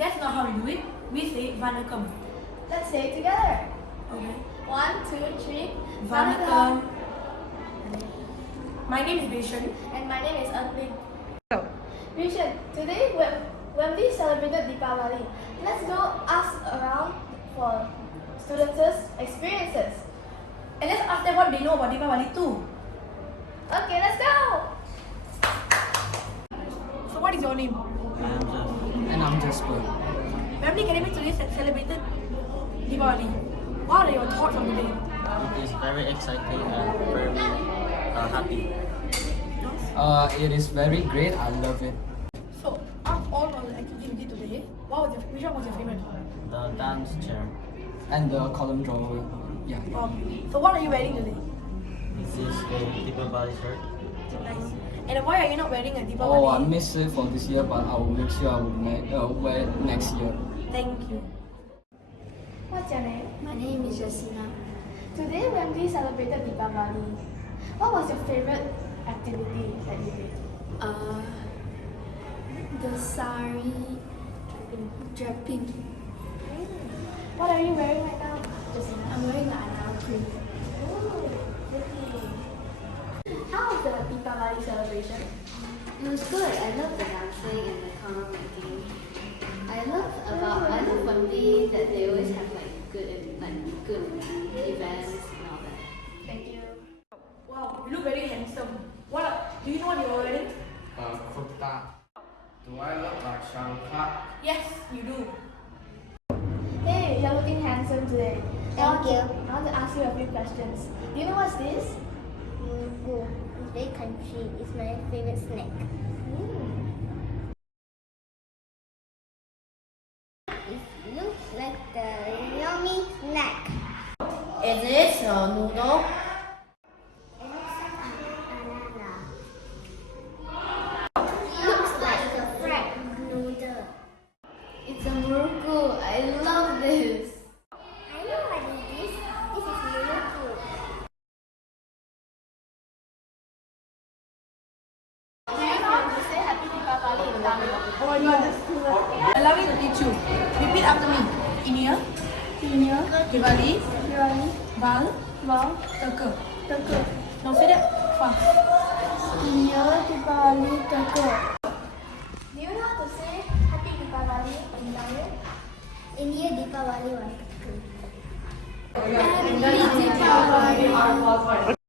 That's not how we do it. We say Vanakkam. Let's say it together. Okay. 1, 2, 3. Vanakkam. My name is Vishan. And my name is Anling. Vishan, today Wembley celebrated Deepavali. Let's go ask around for students' experiences. And let's ask them what they know about Deepavali too. Okay, let's go! So what is your name? And I'm Jasper. Wembley Academy today celebrated Diwali. What are your thoughts on today? It is very exciting and very happy. It is very great. I love it. So, out of all of the activities we did today, which one was your favorite? The dance chair. And the column drawer. Yeah. So what are you wearing today? This is a Deepavali shirt. Nice. And why are you not wearing a Deepavali? Oh, I missed it for this year, but I will make sure I will wear it next year. Thank you. What's your name? My name is Jessina. Today Wembley celebrated Deepavali. What was your favorite activity that you did? The sari draping. What are you wearing right now, Jessina? I'm wearing the anarchy. How was the Deepavali celebration? It was good. I love the dancing and the color making. I love Wembley that they always have good events and all that. Thank you. Wow, you look very handsome. Do you know what you're wearing? Kurta. Do I look like Shah Rukh Khan? Yes, you do. Hey, you're looking handsome today. Thank you. I want to ask you a few questions. Do you know what's this? It's very crunchy. It's my favorite snack. It looks like the yummy snack. Is this a noodle? It looks like a banana. Looks like a fried noodle. It's a murukku. I love this. I know what it is. This is murukku. Do you know how to say Happy Deepavali in Tamil? Oh my god. Allow me to teach you. Repeat after me. Inia, Diwali, Val, Taka. Now say that fast. Do you know how to say Happy Deepavali in Tamil? India Deepavali 1. Happy Deepavali.